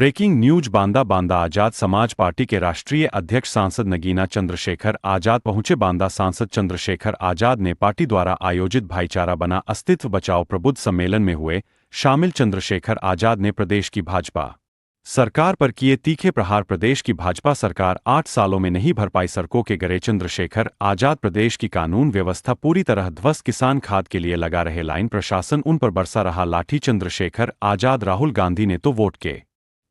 Breaking news Banda Banda Azad Samaj party के राष्ट्रीय अध्यक्ष सांसद नगीना चंद्रशेखर आजाद पहुंचे। बांदा सांसद चंद्रशेखर आजाद ने पार्टी द्वारा आयोजित भाईचारा बना अस्तित्व बचाओ प्रबुद्ध सम्मेलन में हुए शामिल। चंद्रशेखर आजाद ने प्रदेश की भाजपा सरकार पर किए तीखे प्रहार। प्रदेश की भाजपा सरकार 8 सालों में नहीं भर पाई सड़कों के गरे। चंद्रशेखर आजाद प्रदेश की कानून व्यवस्था पूरी तरह ध्वस्त। किसान खाद के लिए लगा रहे लाइन, प्रशासन उन पर बरसा रहा लाठी। चंद्रशेखर आजाद राहुल गांधी ने तो वोट के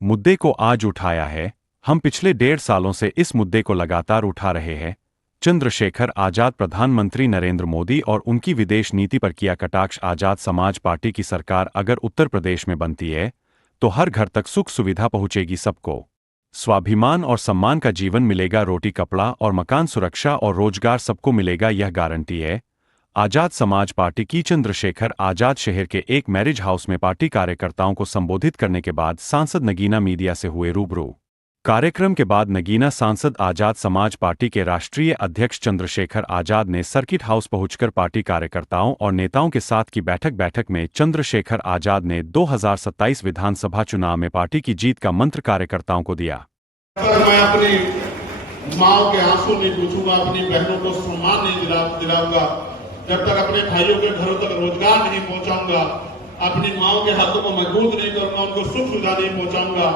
मुद्दे को आज उठाया है, हम पिछले 1.5 सालों से इस मुद्दे को लगातार उठा रहे हैं। चंद्रशेखर आजाद प्रधानमंत्री नरेंद्र मोदी और उनकी विदेश नीति पर किया कटाक्ष। आजाद समाज पार्टी की सरकार अगर उत्तर प्रदेश में बनती है तो हर घर तक सुख सुविधा पहुंचेगी, सबको स्वाभिमान और सम्मान का जीवन मिलेगा, रोटी कपड़ा और मकान, सुरक्षा और रोजगार सबको मिलेगा, यह गारंटी है आजाद समाज पार्टी की। चंद्रशेखर आजाद शहर के एक मैरिज हाउस में पार्टी कार्यकर्ताओं को संबोधित करने के बाद सांसद नगीना मीडिया से हुए रूबरू। कार्यक्रम के बाद नगीना सांसद आजाद समाज पार्टी के राष्ट्रीय अध्यक्ष चंद्रशेखर आजाद ने सर्किट हाउस पहुंचकर पार्टी कार्यकर्ताओं और नेताओं के साथ की बैठक में चंद्रशेखर आजाद ने 2027 विधानसभा चुनाव में पार्टी की जीत का मंत्र कार्यकर्ताओं को दिया। मैं अपनी माओ के आंसू नहीं पूछूंगा, अपनी बहनों को सम्मान नहीं दिलाऊंगा, जब तक अपने भाइयों के घरों तक रोजगार नहीं पहुंचाऊंगा, अपनी माओ के हाथों को मजबूत नहीं करूंगा, उनको सुख सुविधा नहीं पहुंचाऊंगा,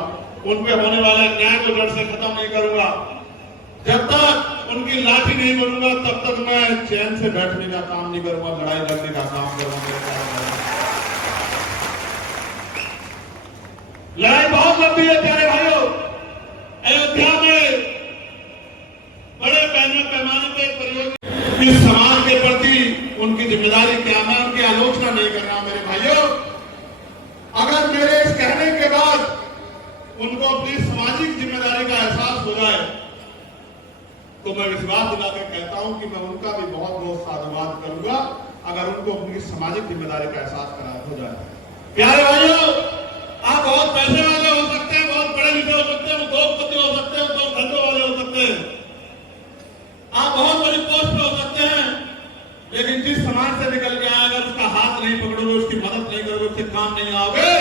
उन पे होने वाले न्याय को जड़ से खत्म नहीं करूंगा, जब तक उनकी लाठी नहीं बनूंगा तब तक मैं चैन से बैठने का काम नहीं करूंगा, लड़ाई लड़ने का काम करूंगा। लड़ाई बहुत लंबी है प्यारे भाइयों। अयोध्या में बड़े पैमाने पर परियोजना, इस समाज के प्रति उनकी जिम्मेदारी क्या है, उनकी आलोचना नहीं करना मेरे भाइयों। अगर मेरे इस कहने के बाद उनको अपनी सामाजिक जिम्मेदारी का एहसास हो जाए तो मैं विश्वास दिलाकर कहता हूं कि मैं उनका भी बहुत बहुत साधुवाद करूंगा अगर उनको अपनी सामाजिक जिम्मेदारी का एहसास हो जाए। प्यारे भाइयों, आप बहुत पैसे वाले हो सकते हैं, बहुत पढ़े लिखे हो सकते हैं, उद्योगपति हो सकते हैं, उद्योग धंधों वाले हो सकते हैं, आप बहुत बड़ी पोस्ट पे हो सकते हैं, लेकिन जिस समाज से निकल के आए अगर उसका हाथ नहीं पकड़ोगे, उसकी मदद नहीं करोगे, उसके काम नहीं आओगे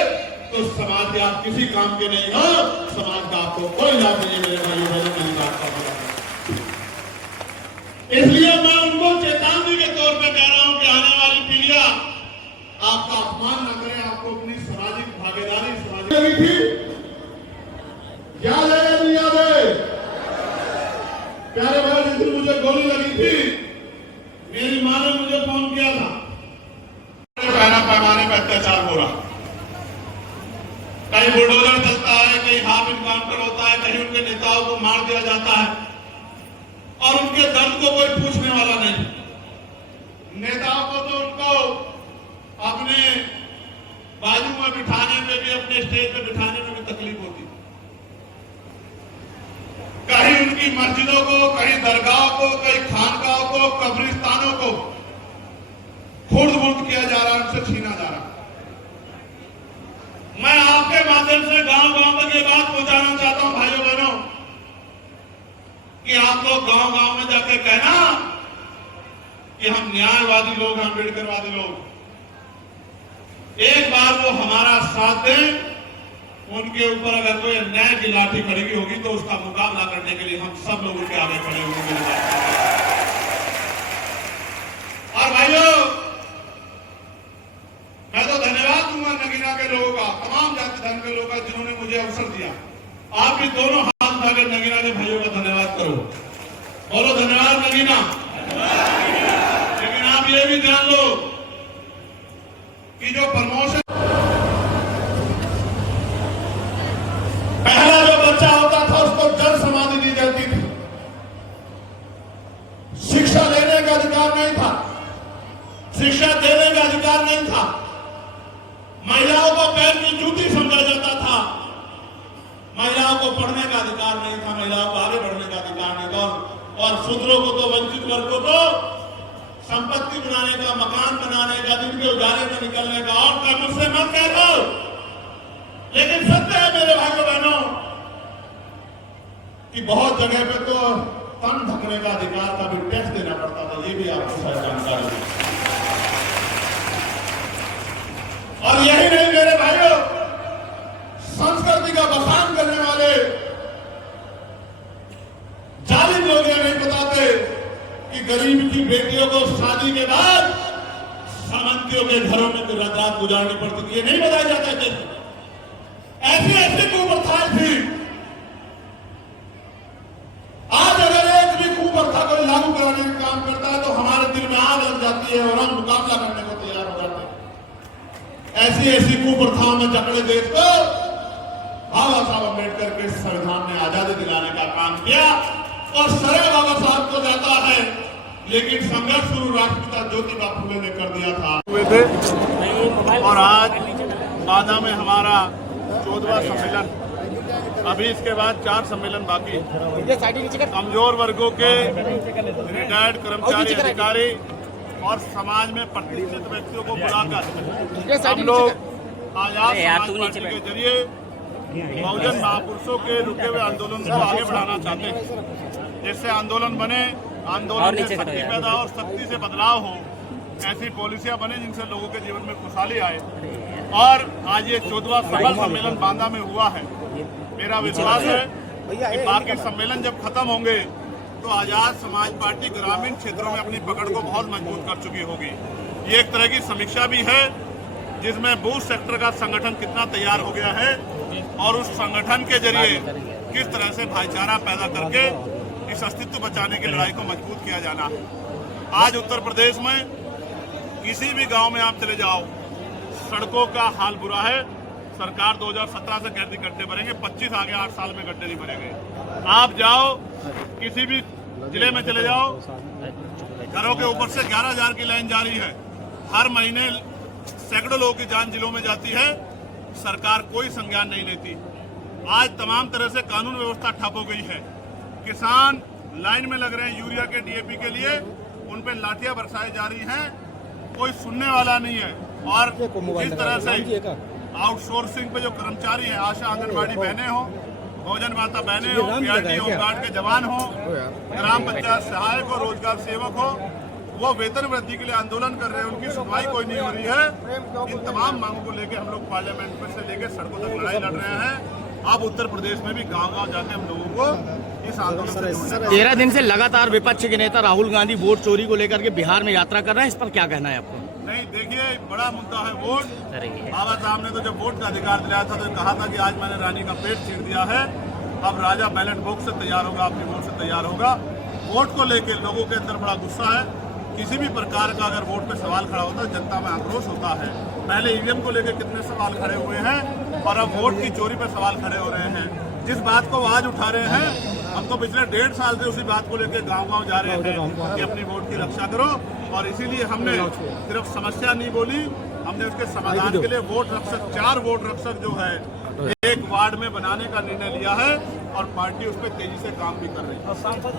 तो समाज के आप किसी काम के नहीं हो, समाज का आपको कोई लाभ नहीं है मेरे भाइयों बहनों। मेरी बात का इसलिए मैं उनको चेतावनी के तौर पर कह रहा हूं कि आने वाली पीढ़ियां आपका अपमान न करे, आपको अपनी सामाजिक भागीदारी समाजिक थी याद है, याद है प्यारे भाई, जिस दिन मुझे गोली लगी थी मेरी मां ने मुझे फोन किया था, पैमाने पर अत्याचार हो रहा, कहीं बुलडोजर चलता है, कहीं हाफ इनकाउंटर होता है, कहीं उनके नेताओं को मार दिया जाता है और उनके दर्द को कोई पूछने वाला नहीं। नेताओं को तो उनको अपने बाजू में बिठाने में भी, अपने स्टेज पे बिठाने में भी तकलीफ होती, कहीं उनकी मस्जिदों को, कहीं दरगाह को, कहीं खानगाहों को, कब्रिस्तानों को खुर्द-बुर्द किया जा रहा, उनसे छीना जा रहा। मैं आपके माध्यम से गांव-गांव तक ये बात पहुंचाना चाहता हूं भाइयों बहनों कि आप लोग गांव-गांव में जाके कहना कि हम न्यायवादी लोग, हम अम्बेडकरवादी लोग, एक बार वो हमारा साथ दें, उनके ऊपर अगर कोई अन्याय की लाठी खड़ी होगी तो उसका मुकाबला करने के लिए हम सब लोग उनके आगे खड़े होंगे। और भाइयों, मैं तो धन्यवाद दूंगा नगीना के लोगों का, तमाम जाति धर्म के लोगों का जिन्होंने मुझे अवसर दिया। आप भी दोनों हाथ उठाकर नगीना के भाइयों का धन्यवाद करो, बोलो धन्यवाद नगीना। लेकिन आप ये भी ध्यान लो कि जो प्रमोशन, पहला जो बच्चा होता था उसको जल समाधि दी जाती थी, शिक्षा लेने का अधिकार नहीं था, शिक्षा देने का अधिकार नहीं था, महिलाओं को पैर की जूती समझा जाता था, महिलाओं को पढ़ने का अधिकार नहीं था, महिलाओं को आगे बढ़ने का अधिकार नहीं था, और शूद्रों को तो, वंचित वर्ग को तो संपत्ति बनाने का, मकान बनाने का, दिन के उजाले में निकलने का, और क्या मुझसे मत कह दो। लेकिन सत्य है मेरे भाइयों बहनों कि बहुत जगह पे तो तन ढकने का अधिकार का भी टैक्स देना पड़ता था, ये भी आपको शायद जानकारी है। और यही नहीं मेरे भाइयों, संस्कृति का बखान लोग ये नहीं बताते कि गरीब की बेटियों को शादी के बाद सामंतियों के घरों में रात गुजारनी पड़ती थी, ये नहीं बताया जाता थे। ऐसी ऐसी कुप्रथाएं थी। आज अगर एक भी कुप्रथा को लागू कराने का काम करता है तो हमारे दिल में आग लग जाती है और हम मुकाबला करने को तैयार हो जाते हैं। ऐसी ऐसी कुप्रथाओं में जकड़े देश को बाबा साहब अम्बेडकर के संविधान ने आजादी दिलाने का काम किया और श्रेय बाबा साहब को जाता है, लेकिन संघर्ष शुरू राष्ट्रपिता ज्योतिबा फुले ने कर दिया था हुए थे। और आज बांदा में हमारा 14वां सम्मेलन, अभी इसके बाद 4 सम्मेलन बाकी। कमजोर वर्गों के रिटायर्ड कर्मचारी, अधिकारी और समाज में प्रतिष्ठित व्यक्तियों को बुलाकर हम लोग आजाद समाज पार्टी के जरिए बहुजन महापुरुषों के रुके हुए आंदोलन को आगे बढ़ाना चाहते हैं। जिससे आंदोलन बने, आंदोलन से शक्ति पैदा हो, शक्ति से बदलाव हो, ऐसी पॉलिसियां बने जिनसे लोगों के जीवन में खुशहाली आए। और आज ये 14वां सफल सम्मेलन बांदा में हुआ है। मेरा विश्वास है कि बाकी सम्मेलन जब खत्म होंगे तो आजाद समाज पार्टी ग्रामीण क्षेत्रों में अपनी पकड़ को बहुत मजबूत कर चुकी होगी। ये एक तरह की समीक्षा भी है जिसमें बूथ सेक्टर का संगठन कितना तैयार हो गया है और उस संगठन के जरिए किस तरह से भाईचारा पैदा करके इस अस्तित्व बचाने की लड़ाई को मजबूत किया जाना है। आज उत्तर प्रदेश में किसी भी गांव में आप चले जाओ, सड़कों का हाल बुरा है। सरकार 2017 से कहती गड्ढे भरेंगे, 25 आगे 8 साल में गड्ढे नहीं भरेंगे। आप जाओ किसी भी जिले में चले जाओ, घरों के ऊपर से 11,000 की लाइन जारी है। हर महीने सैकड़ों लोगों की जान जिलों में जाती है, सरकार कोई संज्ञान नहीं लेती। आज तमाम तरह से कानून व्यवस्था ठप हो गई है। किसान लाइन में लग रहे हैं यूरिया के, डीएपी के लिए, उन पे लाठियां बरसाई जा रही हैं, कोई सुनने वाला नहीं है। और इस तरह से आउटसोर्सिंग पे जो कर्मचारी है, आशा आंगनबाड़ी बहनें हो, भोजन माता बहनें हो, पीआरटी होमगार्ड के जवान हो, ग्राम पंचायत सहायक हो, रोजगार सेवक हो, वो वेतन वृद्धि के लिए आंदोलन कर रहे हैं, उनकी सुनवाई कोई नहीं हो रही है। इन तमाम मांगों को लेकर हम लोग पार्लियामेंट में से लेकर सड़कों तक लड़ाई लड़ रहे हैं। अब उत्तर प्रदेश में भी गांव-गांव जाके हम लोगों को इस आंदोलन से जोड़ना है। 13 दिन से लगातार विपक्ष के नेता राहुल गांधी वोट चोरी को लेकर के बिहार में यात्रा कर रहे हैं, इस पर क्या कहना है आपको? नहीं, देखिए, बड़ा मुद्दा है वोट। बाबा साहब ने तो जब वोट का अधिकार दिलाया था तो कहा था कि आज मैंने रानी का पेट चीर दिया है, अब राजा बैलेट बॉक्स से तैयार होगा, अपनी वोट से तैयार होगा। वोट को लेकर लोगों के अंदर बड़ा गुस्सा है। किसी भी प्रकार का अगर वोट पे सवाल खड़ा होता है, जनता में आक्रोश होता है। पहले ईवीएम को लेकर कितने सवाल खड़े हुए हैं और अब वोट की चोरी पे सवाल खड़े हो रहे हैं। जिस बात को आज उठा रहे हैं, हम तो पिछले 1.5 साल से उसी बात को लेकर गांव-गांव जा रहे हैं कि अपनी वोट की रक्षा करो। और इसीलिए हमने सिर्फ समस्या नहीं बोली, हमने उसके समाधान के लिए वोट रक्षक, 4 वोट रक्षक जो है एक वार्ड में बनाने का निर्णय लिया है और पार्टी उस पर तेजी से काम भी कर रही है।